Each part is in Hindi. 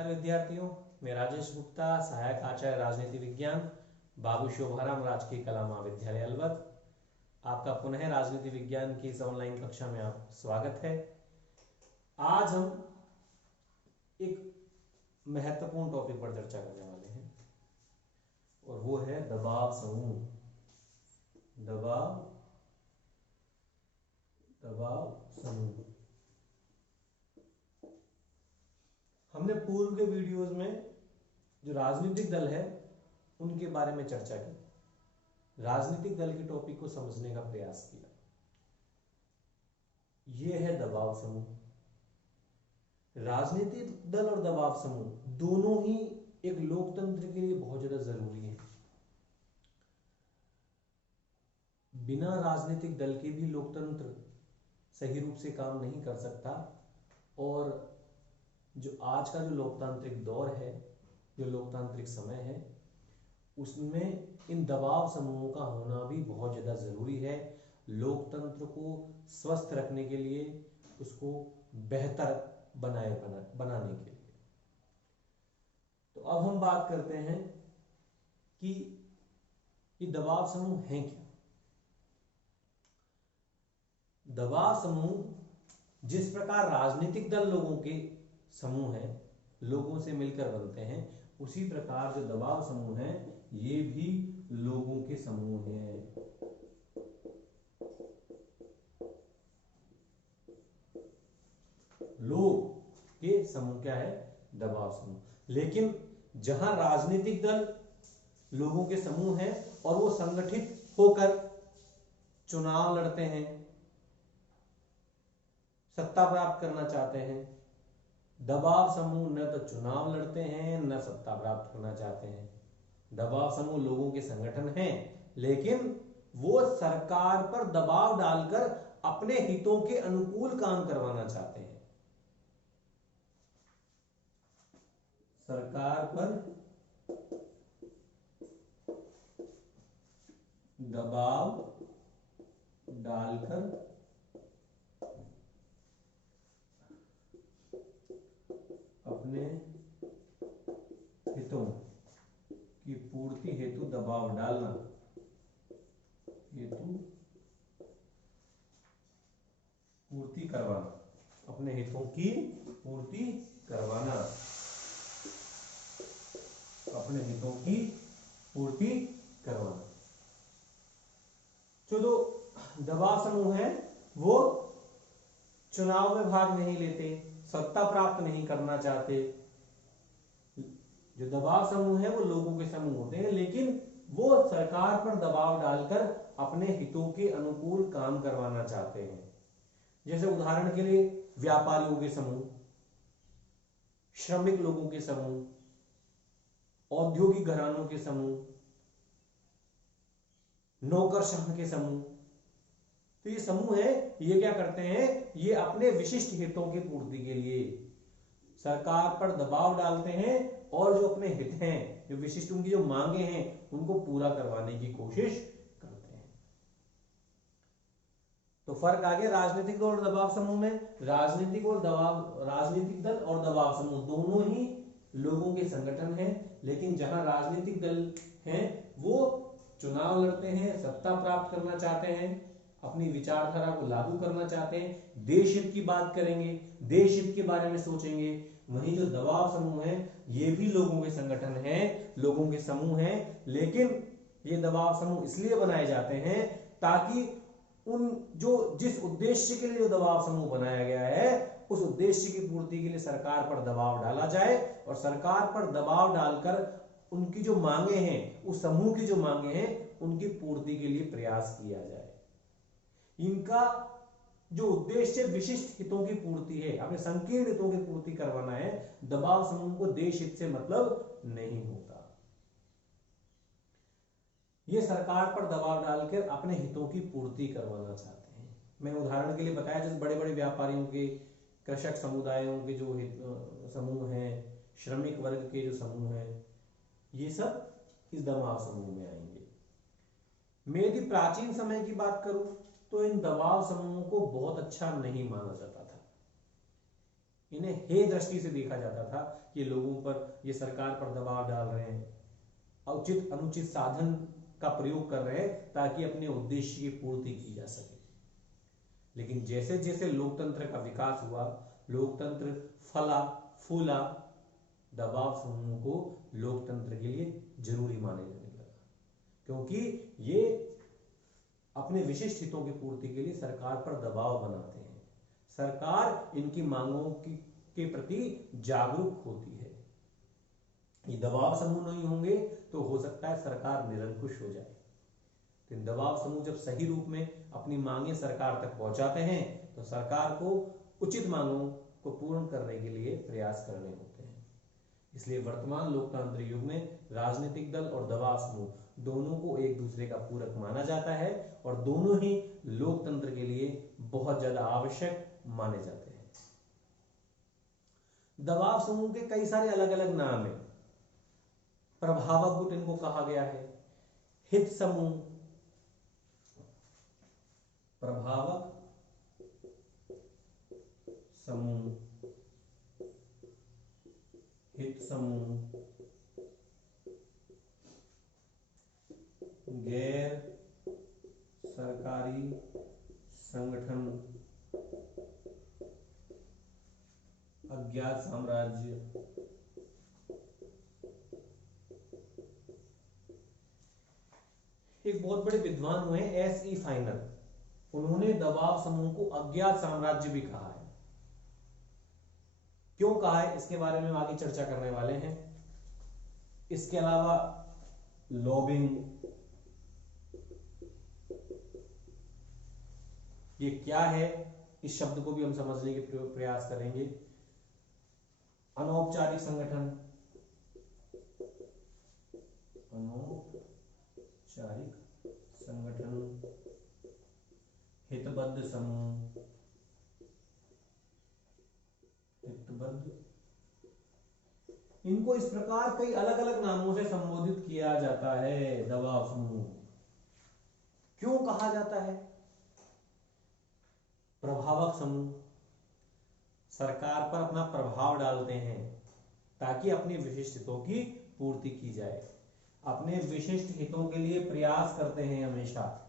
नमस्कार विद्यार्थियों, मैं राजेश गुप्ता, सहायक आचार्य राजनीति विज्ञान, बाबू शोभाराम राजकीय कला महाविद्यालय अलवर। आपका पुनः राजनीति विज्ञान की इस ऑनलाइन कक्षा में आप स्वागत है। आज हम एक महत्वपूर्ण टॉपिक पर चर्चा करने वाले हैं और वो है दबाव समूह। दबाव समूह। हमने पूर्व के वीडियोस में जो राजनीतिक दल है उनके बारे में चर्चा की, राजनीतिक दल के टॉपिक को समझने का प्रयास किया। यह है दबाव समूह। राजनीतिक दल और दबाव समूह दोनों ही एक लोकतंत्र के लिए बहुत ज्यादा जरूरी है। बिना राजनीतिक दल के भी लोकतंत्र सही रूप से काम नहीं कर सकता और जो आज का जो लोकतांत्रिक दौर है, जो लोकतांत्रिक समय है, उसमें इन दबाव समूहों का होना भी बहुत ज़्यादा ज़रूरी है लोकतंत्र को स्वस्थ रखने के लिए, उसको बेहतर बनाने के लिए। तो अब हम बात करते हैं कि ये दबाव समूह हैं क्या। दबाव समूह जिस प्रकार राजनीतिक दल लोगों के समूह है, लोगों से मिलकर बनते हैं, उसी प्रकार जो दबाव समूह हैं ये भी लोगों के समूह हैं। लोग के समूह क्या है? दबाव समूह। लेकिन जहां राजनीतिक दल लोगों के समूह हैं और वो संगठित होकर चुनाव लड़ते हैं, सत्ता प्राप्त करना चाहते हैं, दबाव समूह न तो चुनाव लड़ते हैं न सत्ता प्राप्त करना चाहते हैं। दबाव समूह लोगों के संगठन हैं, लेकिन वो सरकार पर दबाव डालकर अपने हितों के अनुकूल काम करवाना चाहते हैं। सरकार पर दबाव डालकर अपने हितों की पूर्ति हेतु दबाव डालना, हेतु पूर्ति करवाना, अपने हितों की पूर्ति करवाना, अपने हितों की पूर्ति करवाना। जो दबाव समूह है वो चुनाव में भाग नहीं लेते, सत्ता प्राप्त नहीं करना चाहते। जो दबाव समूह है वो लोगों के समूह होते हैं, लेकिन वो सरकार पर दबाव डालकर अपने हितों के अनुकूल काम करवाना चाहते हैं। जैसे उदाहरण के लिए व्यापारियों के समूह, श्रमिक लोगों के समूह, औद्योगिक घरानों के समूह, नौकरशाह के समूह। तो ये समूह है, ये क्या करते हैं? ये अपने विशिष्ट हितों की पूर्ति के लिए सरकार पर दबाव डालते हैं और जो अपने हित हैं, जो विशिष्ट उनकी जो मांगे हैं, उनको पूरा करवाने की कोशिश करते हैं। तो फर्क आ गया राजनीतिक दल और दबाव समूह में। राजनीतिक दल और दबाव समूह दोनों ही लोगों के संगठन हैं, लेकिन जहां राजनीतिक दल हैं वो चुनाव लड़ते हैं, सत्ता प्राप्त करना चाहते हैं, अपनी विचारधारा को लागू करना चाहते हैं, देश हित की बात करेंगे, देश हित के बारे में सोचेंगे। वहीं जो दबाव समूह है ये भी लोगों के संगठन हैं, लोगों के समूह हैं, लेकिन ये दबाव समूह इसलिए बनाए जाते हैं ताकि जिस उद्देश्य के लिए जो दबाव समूह बनाया गया है उस उद्देश्य की पूर्ति के लिए सरकार पर दबाव डाला जाए और सरकार पर दबाव डालकर उनकी जो मांगे हैं, उस समूह की जो मांगे हैं, उनकी पूर्ति के लिए प्रयास किया जाए। इनका जो उद्देश्य विशिष्ट हितों की पूर्ति है, अपने संकीर्ण हितों की पूर्ति करवाना है। दबाव समूह को देश हित से मतलब नहीं होता। ये सरकार पर दबाव डालकर अपने हितों की पूर्ति करवाना चाहते हैं। मैं उदाहरण के लिए बताया, जैसे बड़े बड़े व्यापारियों के, कृषक समुदायों के जो समूह हैं, श्रमिक वर्ग के जो समूह हैं, ये सब इस दबाव समूह में आएंगे। मैं यदि प्राचीन समय की बात करूं तो इन दबाव समूहों को बहुत अच्छा नहीं माना जाता था। इन्हें हे दृष्टि से देखा जाता था कि लोगों पर, ये सरकार पर दबाव डाल रहे हैं, उचित अनुचित साधन का प्रयोग कर रहे हैं ताकि अपने उद्देश्य की पूर्ति की जा सके। लेकिन जैसे जैसे लोकतंत्र का विकास हुआ, लोकतंत्र फला फूला, दबाव समूह को लोकतंत्र के लिए जरूरी माने जाने लगा, क्योंकि ये अपने विशिष्ट हितों की पूर्ति के लिए सरकार पर दबाव बनाते हैं। सरकार इनकी मांगों के प्रति जागरूक होती है। ये दबाव समूह नहीं होंगे तो हो सकता है सरकार निरंकुश हो जाए। तो दबाव समूह जब सही रूप में अपनी मांगे सरकार तक पहुंचाते हैं तो सरकार को उचित मांगों को पूर्ण करने के लिए प्रयास करने होते हैं। इसलिए वर्तमान लोकतांत्रिक युग में राजनीतिक दल और दबाव समूह दोनों को एक दूसरे का पूरक माना जाता है और दोनों ही लोकतंत्र के लिए बहुत ज्यादा आवश्यक माने जाते हैं। दबाव समूह के कई सारे अलग अलग नाम हैं। प्रभावक गुट इनको कहा गया है, हित समूह, प्रभावक समूह, हित समूह, गैर सरकारी संगठन, अज्ञात साम्राज्य, एक बहुत बड़े विद्वान हुए S.E. फाइनल, उन्होंने दबाव समूह को अज्ञात साम्राज्य भी कहा है। क्यों कहा है इसके बारे में हम आगे चर्चा करने वाले हैं। इसके अलावा लॉबिंग, ये क्या है इस शब्द को भी हम समझने के प्रयास करेंगे। अनौपचारिक संगठन, अनौपचारिक संगठन, हितबद्ध समूह, हितबद्ध, इनको इस प्रकार कई अलग अलग नामों से संबोधित किया जाता है। दबाव समूह क्यों कहा जाता है। प्रभावक समूह सरकार पर अपना प्रभाव डालते हैं ताकि अपनी विशिष्ट हितों की पूर्ति की जाए, अपने विशिष्ट हितों के लिए प्रयास करते हैं हमेशा।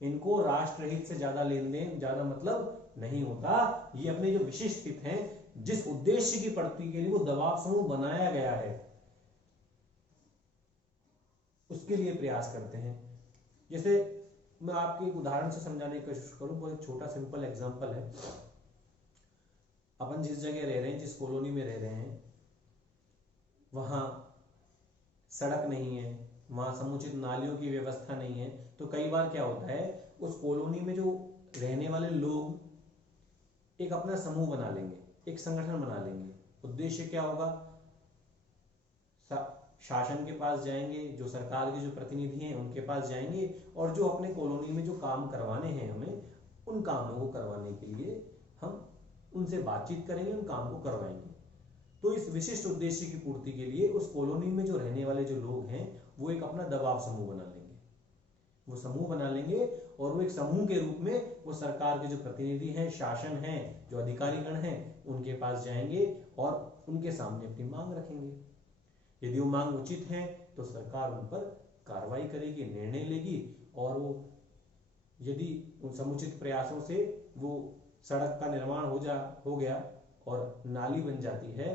इनको राष्ट्रहित से ज्यादा लेन देन, ज्यादा मतलब नहीं होता। ये अपने जो विशिष्ट हित हैं, जिस उद्देश्य की पूर्ति के लिए वो दबाव समूह बनाया गया है, उसके लिए प्रयास करते हैं। जैसे मैं आपके एक उदाहरण से समझाने की कोशिश करूं, बहुत छोटा सिंपल एग्जांपल है। अपन जिस जगह रह रहे हैं, जिस कॉलोनी में रह रहे हैं, वहां सड़क नहीं है, वहां समुचित नालियों की व्यवस्था नहीं है, तो कई बार क्या होता है, उस कॉलोनी में जो रहने वाले लोग एक अपना समूह बना लेंगे, एक संगठन बना लेंगे। उद्देश्य क्या होगा, शासन के पास जाएंगे, जो सरकार के जो प्रतिनिधि हैं उनके पास जाएंगे और जो अपने कॉलोनी में जो काम करवाने हैं हमें, उन कामों को करवाने के लिए हम उनसे बातचीत करेंगे, उन काम को करवाएंगे। तो इस विशिष्ट उद्देश्य की पूर्ति के लिए उस कॉलोनी में जो रहने वाले जो लोग हैं वो एक अपना दबाव समूह बना लेंगे, वो समूह बना लेंगे और वो एक समूह के रूप में वो सरकार के जो प्रतिनिधि हैं, शासन हैं, जो अधिकारीगण हैं, उनके पास जाएंगे और उनके सामने अपनी मांग रखेंगे। यदि वो मांग उचित है तो सरकार उन पर कार्रवाई करेगी, निर्णय लेगी और वो यदि उन समुचित प्रयासों से वो सड़क का निर्माण हो गया और नाली बन जाती है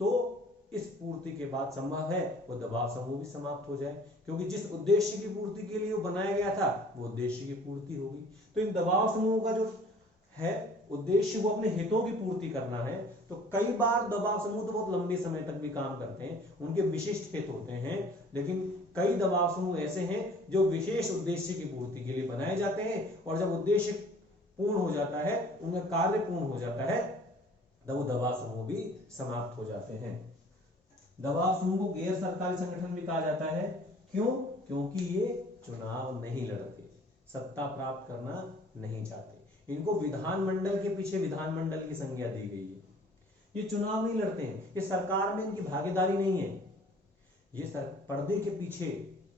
तो इस पूर्ति के बाद संभव है वो दबाव समूह भी समाप्त हो जाए, क्योंकि जिस उद्देश्य की पूर्ति के लिए वो बनाया गया था वो उद्देश्य की पूर्ति होगी। तो इन दबाव समूह का जो है उद्देश्य वो अपने हितों की पूर्ति करना है। तो कई बार दबाव समूह तो बहुत लंबे समय तक भी काम करते हैं, उनके विशिष्ट हित होते हैं, लेकिन कई दबाव समूह ऐसे हैं जो विशेष उद्देश्य की पूर्ति के लिए बनाए जाते हैं और जब उद्देश्य पूर्ण हो जाता है, उनका कार्य पूर्ण हो जाता है, तब वो दबाव समूह भी समाप्त हो जाते हैं। दबाव समूह को गैर सरकारी संगठन भी कहा जाता है। क्यों? क्योंकि ये चुनाव नहीं लड़ते, सत्ता प्राप्त करना नहीं चाहते। इनको विधानमंडल के पीछे विधानमंडल की संज्ञा दी गई है। ये चुनाव नहीं लड़ते हैं, ये सरकार में इनकी भागीदारी नहीं है, ये पर्दे के पीछे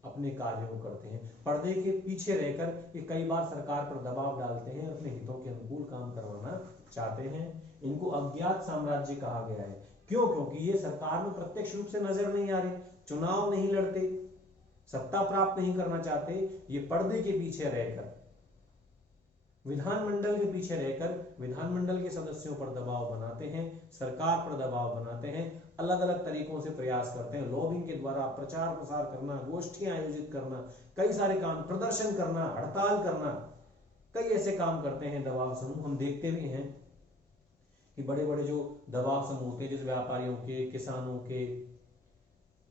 अपने कार्यों को करते हैं। पर्दे के पीछे रहकर ये कई बार सरकार पर दबाव डालते हैं, अपने हितों के अनुकूल काम करवाना चाहते हैं। इनको अज्ञात साम्राज्य कहा गया है। क्यों? क्योंकि ये सरकार में प्रत्यक्ष रूप से नजर नहीं आ रहे, चुनाव नहीं लड़ते, सत्ता प्राप्त नहीं करना चाहते। ये पर्दे के पीछे रहकर, विधानमंडल के पीछे रहकर विधानमंडल के सदस्यों पर दबाव बनाते हैं, सरकार पर दबाव बनाते हैं, अलग अलग तरीकों से प्रयास करते हैं। लॉबिंग के द्वारा प्रचार प्रसार करना, गोष्ठियां आयोजित करना, कई सारे काम, प्रदर्शन करना, हड़ताल करना, कई ऐसे काम करते हैं दबाव समूह। हम देखते भी हैं कि बड़े बड़े जो दबाव समूह होते हैं, जैसे व्यापारियों के, किसानों के,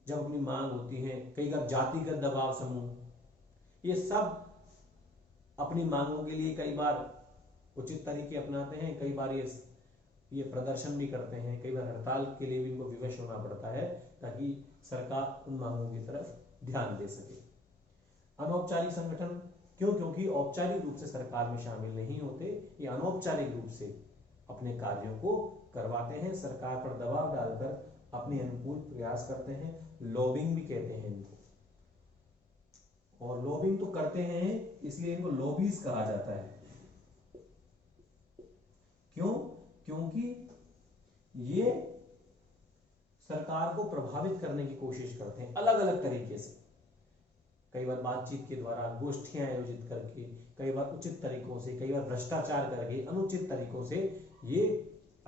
जब अपनी मांग होती है, कई बार जातिगत दबाव समूह, ये सब अपनी मांगों के लिए कई बार उचित तरीके अपनाते हैं, कई बार ये प्रदर्शन भी करते हैं, कई बार हड़ताल के लिए भी इनको विवश होना पड़ता है ताकि सरकार उन मांगों की तरफ ध्यान दे सके। अनौपचारिक संगठन, क्यों? क्योंकि औपचारिक रूप से सरकार में शामिल नहीं होते, ये अनौपचारिक रूप से अपने कार्यों को करवाते हैं, सरकार पर दबाव डालकर अपने अनुकूल प्रयास करते हैं। लॉबिंग भी कहते हैं इनको, और लॉबिंग तो करते हैं इसलिए इनको लॉबीज कहा जाता है। क्यों? क्योंकि ये सरकार को प्रभावित करने की कोशिश करते हैं अलग अलग तरीके से, कई बार बातचीत के द्वारा, गोष्ठियां आयोजित करके, कई बार उचित तरीकों से, कई बार भ्रष्टाचार करके, अनुचित तरीकों से ये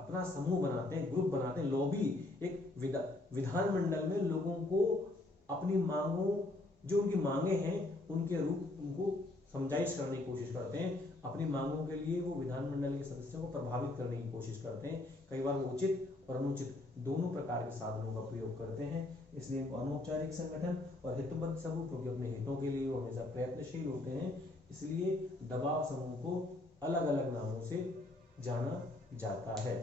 अपना समूह बनाते हैं, ग्रुप बनाते हैं। लॉबी एक विधानमंडल में लोगों को अपनी मांगों, जो उनकी मांगे हैं उनके रूप, उनको समझाइश करने की कोशिश करते हैं। अपनी मांगों के लिए वो विधानमंडल के सदस्यों को प्रभावित करने की कोशिश करते हैं। कई बार वो उचित और अनुचित दोनों प्रकार के साधनों का प्रयोग करते हैं, इसलिए इनको अनौपचारिक संगठन और हितबद्ध समूह, क्योंकि अपने हितों के लिए वो हमेशा प्रयत्नशील होते हैं, इसलिए दबाव समूह को अलग अलग नामों से जाना जाता है।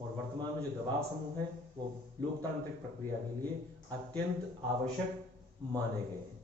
और वर्तमान में जो दबाव समूह है वो लोकतांत्रिक प्रक्रिया के लिए अत्यंत आवश्यक माने गए हैं।